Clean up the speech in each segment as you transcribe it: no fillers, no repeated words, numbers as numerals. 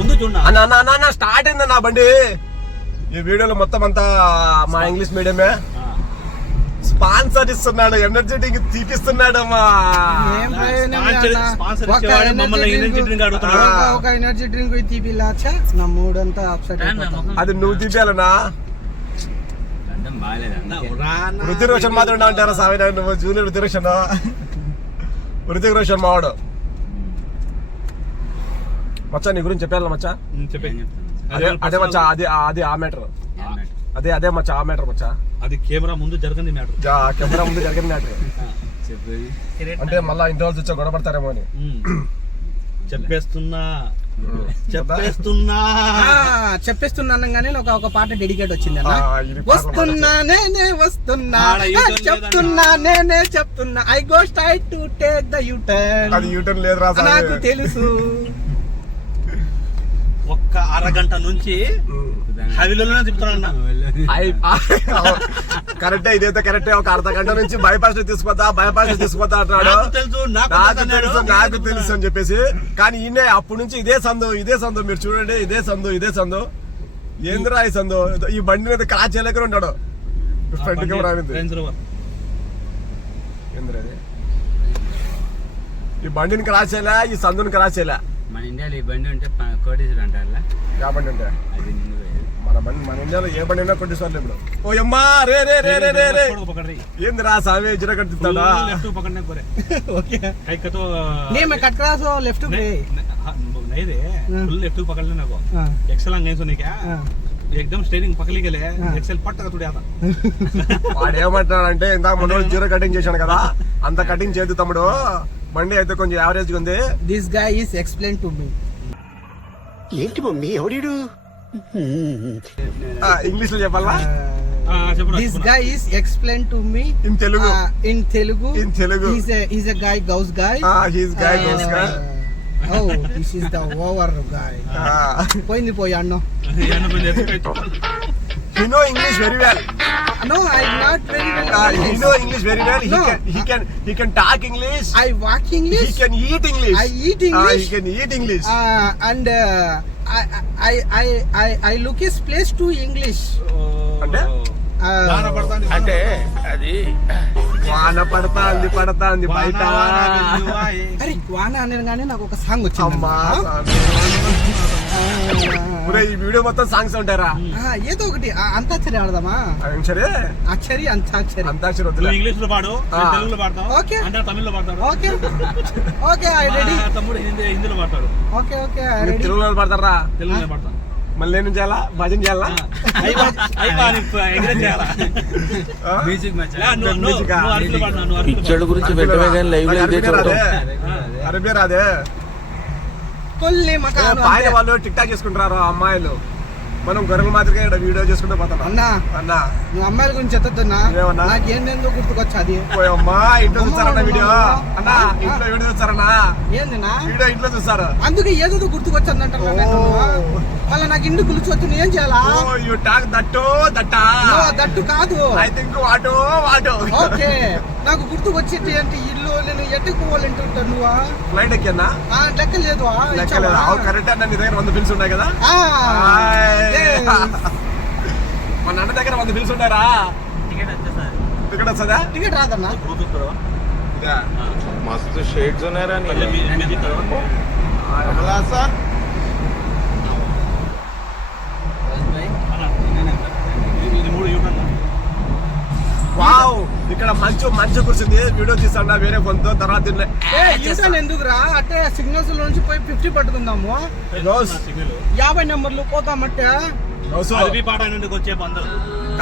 ముందు చూడ అన్న స్టార్ట్ అయింది నా బండి. ఈ వీడియోలో మొత్తం అంతా మా ఇంగ్లీష్ మీడియమే. స్పాన్సర్ ఇస్తున్నాడు, ఎనర్జీ డ్రింక్ తీపిస్తున్నాడు అమ్మా. ఒక ఎనర్జీ డ్రింక్ తీపిలాచా నా మూడంతా అప్సెట్. అది నువ్వు తీపియాలనా? రుతిక్ రోషన్ మాత్రం అంటారా సామి? నువ్వు జూనియర్ రుతిక్ రోషన్ మావాడు. మచ్చా నీ గురించి చెప్పాల మచ్చా? అదే మచ్చా, అది ఆ మ్యాటర్. అదే మచ్చా ఆ మ్యాటర్ మచ్చా. అది కెమెరా ముందు జరగని మ్యాటర్. కెమెరా ముందు జరిగిన మ్యాటర్ అంటే మళ్ళా ఇంటి వాళ్ళు వచ్చా గొడవ పడతారేమో అని చెప్పేస్తున్నా కానీ ఒక పాట డెడికేట్ వచ్చింది అన్న. వస్తున్నా నేనే వస్తున్నా, చెప్తున్నా నేనే చెప్తున్నా, I go straight to take the U turn. అది యూటర్న్ లేదు రా నాకు తెలుసు. ఒక్క అరగంట నుంచి హైవేలోనే తిప్పుతున్నా. కరెక్టే, ఇదైతే కరెక్టే. ఒక అర్ధ గంట నుంచి బైపాస్ తీసుకుపోతా అంటున్నాడు. నాకు తెలుసు అని చెప్పేసి. కానీ ఈయనే అప్పటి నుంచి ఇదే సందు మీరు చూడండి, ఇదే సందు. ఏందిరా ఈ సందు? ఈ బండి మీద క్రాచ్ చేయలేక ఉంటాడు. ఫ్రంట్ కెమెరా ఈ బండిని క్రాచ్ చేయలే, ఈ సందుని క్రాచ్ చేయలే. మన ఇండియాలో ఈ బండి ఉంటే కోటీసుడు అంటారా? యా బండి ఉంటే మన ఇండియాలో ఏ బండి అయినా కొట్టిస్తారు ఇప్పుడు. ఓ అమ్మా రే ఏందిరా సామి జిర కట్టిస్తాడా? వాడేమంటాడంటే ఇందాక మన జీరో కటింగ్ చేశాను కదా, అంత కటింగ్ చేయదు తమ్ముడు. బండి అయితే కొంచెం యావరేజ్ గా ఉంది. This guy is explain to me. ఏంటి మమ్మీ ఎవడీడు? ఇంగ్లీష్ లో చెప్పాలా? This guy is explained to me in Telugu. In Telugu. He's a guy, ghost guy. He's guy, ghost guy. Oh, this is the over guy. Poindi poyanno. He know English very well. No, I'm not very well. He know English very well. He can talk English. I walk English. He can eat English. I eat English. He can eat English. And I look his place to English. అంటే అది వాన పడతాంది బయట. అరే వాన అనగానే నాకు ఒక సాంగ్ వచ్చింది. ఈ వీడియో మొత్తం సాంగ్స్ ఉంటారా? ఏదో ఒకటి అంతాక్షరి ఆడదామా? అక్షరి అంతాక్షరి ఇంగ్లీష్ లో పాడు, తెలుగులో పాడతాం, తమిళ్లో పాడతాడు. Okay ready. తమ్ముడు హిందీలో పాడతాడు. ఓకే తెలుగులో పాడతారా? తెలుగులో పాడతాం. మళ్ళీ ఏం చేయాలా? భజన చేయాలా? పిక్చర్ గురించి అరబీ రాదే. వాళ్ళు టిక్ టాక్ చేసుకుంటారు అమ్మాయిలు. మనం గొర్రెల మాదిరిగా ఇక్కడ వీడియో చేసుకుంటూ పోతాం. అన్నా నువ్వు అమ్మాయిల గురించి చెప్తున్నా, నాకేందో గుర్తుకొచ్చాది. అమ్మా ఇంట్లో చూస్తారన్నా వీడియో? అన్నా ఇంట్లో వీడియో చూస్తారన్నా? ఏందినా వీడియో ఇంట్లో చూస్తారు. అందుకే ఏదో గుర్తుకొచ్చాదంట. మళ్ళీ నాకు ఇంటికి గుర్తుకొచ్చి ఏం చేయాలా? దట్టు కాదు, ఐ థింక్ వాటో. ఓకే నాకు గుర్తుకొచ్చేటి అంటే ఇల్లు నేను ఎట్టుకు పోవాలంటుంటా. నువ్వా ఫ్లైట్ ఎక్కినా? లెక్కలేదు. కరెక్ట్ అన్న, నీ దగ్గర 100 బిల్స్ ఉన్నాయి కదా? మన అన్న దగ్గర 100 బిల్స్ ఉన్నారా? టికెట్ వస్తుందా? టికెట్ రాదన్నా. మస్తు షేడ్స్ ఉన్నారా? వావ్, ఇక్కడ మంచు కూర్చుంది. వీడియో తీస్తాడా వేరే ఫోన్తో. తర్వాత ఎందుకురా అంటే సిగ్నల్స్ నుంచి పోయి 50 పట్టుకుందాము. 50 నెంబర్లు పోతామంటే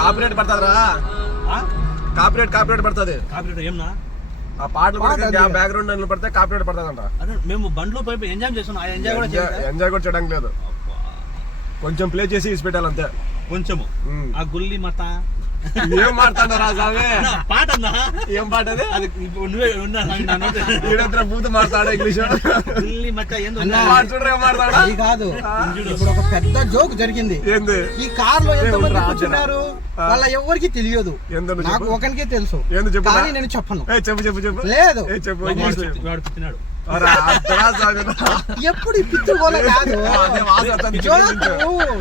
కాపీరైట్ పడుతుందిరా. కాపీరైట్ పడుతుంది. ఆ పాటలు బ్యాక్గ్రౌండ్ పడితే కాపీరైట్ పడుతుందంట. మేము బండ్లో పోయి ఎంజాయ్ చేస్తున్నాం. ఎంజాయ్ కూడా చేయడానికి లేదు. కొంచెం ప్లే చేసి ఇసి పెట్టాలి అంతే. కొంచెము ఆ గుల్లి మత ఏం మాట్లాడరా సామే? పాట ఏం పాట అది? బూత్ మాట్లాడా ఇంగ్లీష్ కాదు. ఇప్పుడు ఒక పెద్ద జోక్ జరిగింది. ఏంది? ఈ కార్ లో ఎంతమంది కూర్చున్నారు వాళ్ళ ఎవరికి తెలియదు, నాకు ఒకరికే తెలుసు. కానీ నేను చెప్పను. చెప్పు లేదు చెప్పు. అరే, అర్థరా స్వామి. ఎప్పుడు ఈ పిచ్చు గోల కాదు అదే వాసన వస్తుంది. జోకు.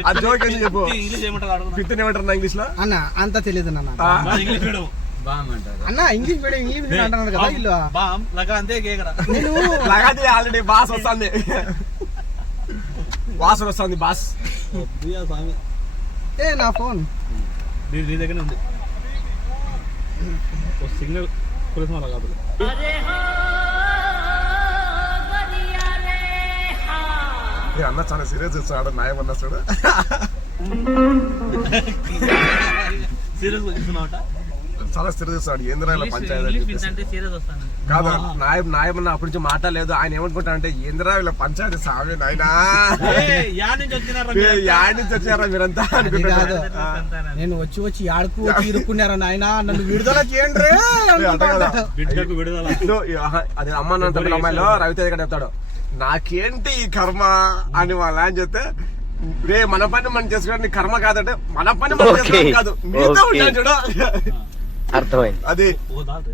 ఆ జోక్ ఏంటి చెప్పు. ఇంగ్లీష్ ఏమంటారు అడుగుతున్నా. పిత్తిని ఏమంటారు ఇంగ్లీష్ లో? అన్న అంత తెలియదు నాన్న ఆ, ఇంగ్లీష్ మీడియం బాగుంటారు. అన్న ఇంగ్లీష్ మీడియం అంటున్నాడు కదా వీళ్ళు బామ్ లగా అంతే కేకరా. నేను లగది ఆల్రెడీ బాస్ వస్తుంది. వాసన వస్తుంది బాస్. స్వామి ఏ నా ఫోన్ నీ దగ్గర ఉంది సిగ్నల్ పోలీసు వాళ్ళ కాదు. ఏ అన్న చాలా సీరియస్ చూస్తున్నాడు నాయమన్నా చూడు. సీరియస్ చూస్తున్నావుట. చాలా సీరియస్ చూస్తున్నాడు. ఏంద్రా ఇలా పంచాయతీ అని చెప్పేసి. అంటే సీరియస్ వస్తాను. కాదు నాయమన్నా అప్పటి నుంచి మాట్లాడలేదు. ఆయన ఏమనుకుంటా అంటే ఏంద్రా ఇలా పంచాయతీ సామి నాయనా, యాడ్ నుంచి వచ్చినారా యాడ్ నుంచి వచ్చారా మీరంతా అది అనుకుంటున్నాడు. కాదు నేను వచ్చి ఆడుకు వచ్చి ఇరుక్కున్నారా నాయన నన్ను విడుదల చేయండి రే అంట కదా. బిడ్డకు విడుదల. ఇదో, అదే అమ్మ నాన్న తమిళ అమ్మాయిలో రవితేజ గారు చెప్తాడు, నాకేంటి ఈ కర్మ అని వాళ్ళ ఆయన చెప్తే, రే మన పని మనం చేసుకోవడం నీ కర్మ కాదంటే మన పని మనం చేసుకోవడం కాదు మీతో ఉంటాను చూడు. అర్థమైంది. అది ఓ దాదు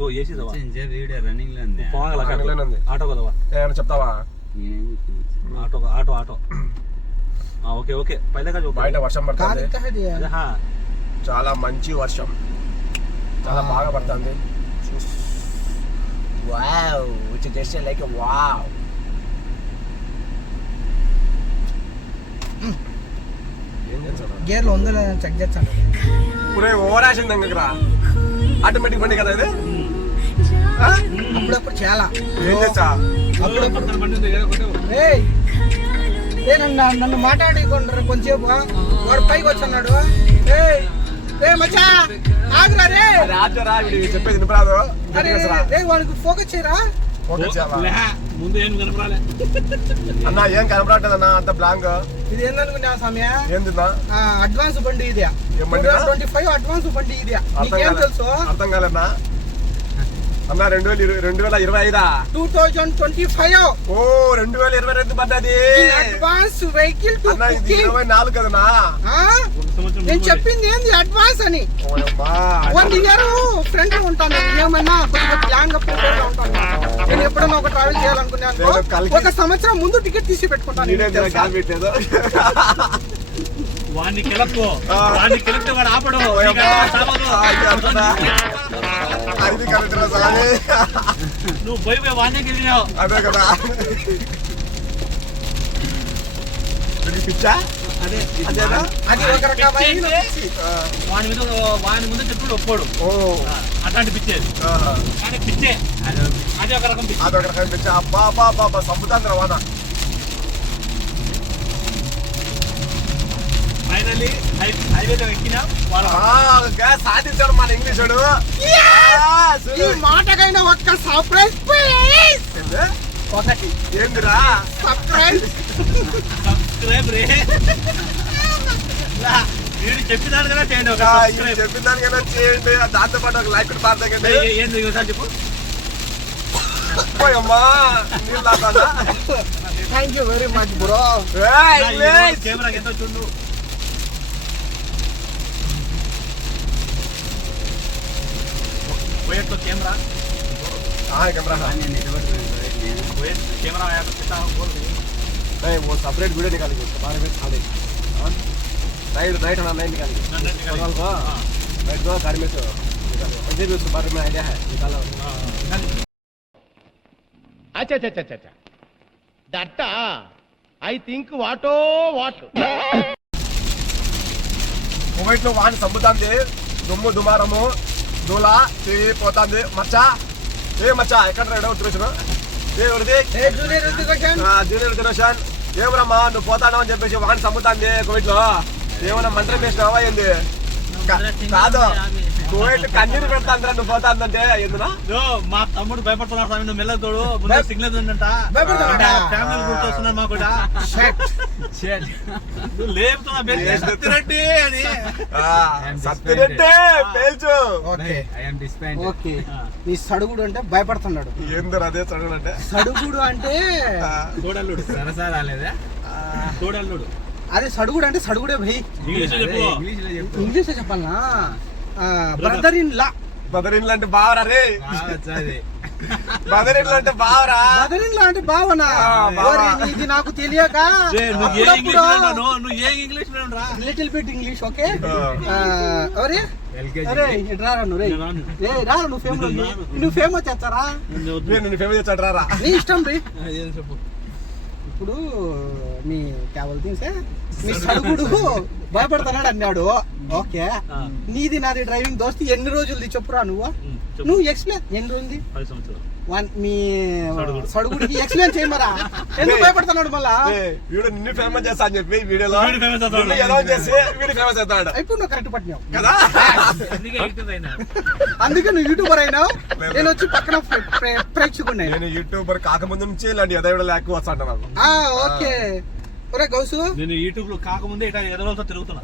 ఓ ఏసీదవా వీడియో రన్నింగ్ లో ఉంది. పోగల ఆటోలోనే ఉంది. ఆటో కదవా ఏమైనా చెప్తావా? నేనేం చెప్పను. ఆటో ఓకే ఓకే పైలగా బయట వర్షం కాదు పడుతుంది. కాదు చాలా మంచి వర్షం, చాలా బాగా పడుతుంది. Wow, it's just like wow. ఏం చేస్తాను గేర్లో ఉందో లేదో చెక్ చేస్తాను ఇప్పుడే ఓవర్ యాక్షన్ దగ్గర ఆటోమేటిక్ బండి కదా ఇది. ఆ? అప్పుడప్పుడు చాలా ఏం చేస్తా? ఏయ్, ఏ నన్ను మాట్లాడుకుంటారు కొంచెంసేపు వాడు పైకి వచ్చన్నాడు. ఏ మచ్చా ఆగురా రే. అది ఆచరా వీడు చెప్పేది వినపరాదు. అరే రే వాడికి ఫోకస్ చేయరా. ఓకే చాలా. ముందు ఏం కనపరాలే. అన్న ఏం కనపడట్లేదు అన్న, అంత బ్లాంక్. ఇది ఏందనుకున్నా సమయ ఏందిన్నా? అడ్వాన్స్ బండి ఇది ఏం బండి? 25 అడ్వాన్స్ బండి ఇది నీకేం తెలుసు? అర్థం కాలేనా అన్న? 2025 2025 ఓ 2022 పడ్డది అడ్వాన్స్ వెహికల్ టు అన్న. ఇది 24 కదనా? నేను చెప్పింది ఏంది అడ్వాన్స్ అని. ఓయమ్మా. 1 ఇయర్ ఫ్రంట్ లో ఉంటాను ఏమన్నా కొంచెం గ్యాంగ్ అప్ ఉంటాను. నేను ఎప్పుడైనా ఒక ట్రావెల్ చేయాలనుకున్నాను నేను కలిసి- ఒక సంవత్సరం ముందు టికెట్ తీసి పెట్టుకుంటాను. నేనేం తిన్నా, కాలు పెట్టలేదు. వాడిని కెలక్కు వాడిని కెలిపితే వాడు ఆపడు. ఓయమ్మా. సావదు. ఇది అంతనా? ఇది కరెక్ట్ రా సామి. నువ్వు పోయి వాడినే గెలిచినావు. అదే కదా. ఇది పిచ్చా? అదే అదేనా? అది ఒక రకమైన పిచ్చి. వాడి ముందు చెప్పుడు ఒప్పుకోడు. ఓ అట్లాంటి పిచ్చేది. ఆహా. కానీ పిచ్చే అది ఒక రకం పిచ్చి. అదొక రకం పిచ్చా. అబ్బా బాబా సంపుతాంద్ర వాన. ఫైనల్లీ హైవేలో ఎక్కినా వాళ్ళ సాధించాడు మన ఇంగ్లీష్ వాడు. ఈ మాటకైనా ఒక్క సర్ప్రైజ్ ప్లీజ్. ఒకటి ఏందిరా? సర్ప్రైజ్. సబ్స్క్రైబ్ రే. వీడు చెప్పినాడు కదా చేయండి ఒక సబ్స్క్రైబ్. చెప్పిన దానికైనా చేయండి, దాంతో పాటు ఒక లైక్ పాడతాకండి. ఏంది ఒకసారి చెప్పు. అమ్మా నీళ్ళు తాగుతాడా? Thank you very much bro. Camera ఎంతో చూడు. పోయేట్టు కెమెరా कैमरा నేను నిలబడుతున్నాను. పోయేట్టు కెమెరా आया तो कितना बोल रही नहीं वो सेपरेट वीडियो निकालेंगे उसके बारे में खाली राइट राइट होना नहीं निकालेंगे है को राइट को गाड़ी में से निकालो मुझे भी उसके बारे में आइडिया है निकालो अच्छा अच्छा अच्छा अच्छा दट्टा ఐ థింక్ వాటో వాట్ కువైట్ లో వాన్ సంపుతాంది దుమ్ము దుమారము దూలా పోతాంది మచ్చా ఏ మచ్చా ఎక్కడ రాడు ఉత్తరేశ్వరం ఏ ఉడిది జూనియర్ రుతికోషన్ జూనియర్ ఉత్తరేషన్ ఏమరమ్మా నువ్వు పోతాను అని చెప్పేసి వాన్ సంపుతాంది కువైట్ లో ఏమన్నా మంత్రం వేసినావా ఏంది కాదు కువైట్ కన్నీరు పెడతాంద్రా నువ్వు పోతాందంటే ఎందునా మా తమ్ముడు భయపడుతున్నాడు స్వామి నువ్వు మెల్లతోడు సిగ్నల్ ఉందంట ఫ్యామిలీ గుర్తొస్తున్నారు మా కూడా నువ్వు లేపుతున్నా సత్తిరెడ్డి అని సత్తిరెడ్డి పేల్చు ఓకే నీ సడుగుడు అంటే భయపడుతున్నాడు ఏందో అదే చదువు అంటే సడుగుడు అంటే తోడల్లుడు సరసా రాలేదా? తోడల్లుడు అదే సడుగుడు అంటే సడుగుడే భయ్ ఇంగ్లీష్ చెప్పు ఇంగ్లీష్ లో చెప్పు. ఇంగ్లీష్ లో చెప్పాలనా బ్రదర్ ఇన్ లా బదరిన్ లాంటి బావరా రే బాగా వచ్చాది. బదరిలో అంటే బావరా. బదరిన్లో అంటే బావనా? బావ. ఓరి, ఇది నాకు తెలియక నువ్వు ఏ ఇంగ్లీష్ నువ్వు ఏ ఇంగ్లీష్ రా లిటిల్ బిట్ ఇంగ్లీష్. ఓకే ఆ. అరే ఎల్కేజీ అరే ఇటు రారా నువ్వు రే. నేను రాను. రే రారా నువ్వు ఫేమస్ నువ్వు ఫేమస్ చేస్తారా? నేను ఫేమస్ చేస్తాడు రా. నీ ఇష్టం రీ. ఏం చెప్పు ఇప్పుడు మీ కేవలం తీసే మీ సడుగుడు భయపడుతున్నాడు అన్నాడు. ఓకే నీది నాది డ్రైవింగ్ దోస్తి ఎన్ని రోజులది చెప్పురా నువ్వు. నువ్వు ఎక్స్ప్లెయిన్ ఎన్ని రోజులది 10 సంవత్సరాలు మీ సడుగుడికి ఎక్స్ప్లెయిన్ చేయమరా. ఎందుకు భయపడుతున్నాడు మళ్ళా? వీడు నిన్ను ఫేమస్ చేస్తా అని చెప్పి వీడియోలో వీడు famous అవుతాడు. నిన్ను ఎలా చేసి వీడు ఫేమస్ అవుతాడు ఇప్పుడు నువ్వు కరెక్ట్ పట్టినావు కదా. అందుకే యూట్యూబ్ అయినా అందుకే నువ్వు యూట్యూబర్ అయినావు. నేను వచ్చి పక్కన ప్రేక్షకుడిని. నేను యూట్యూబర్ కాకముందు నుంచి ఇలాంటి ఎదవిడ లేక వస్తాడు నాకు. ఓకే ఒరే గౌసు నేను యూట్యూబ్ లో కాకముందే ఇట్లా ఎదవలతో తిరుగుతున్నా.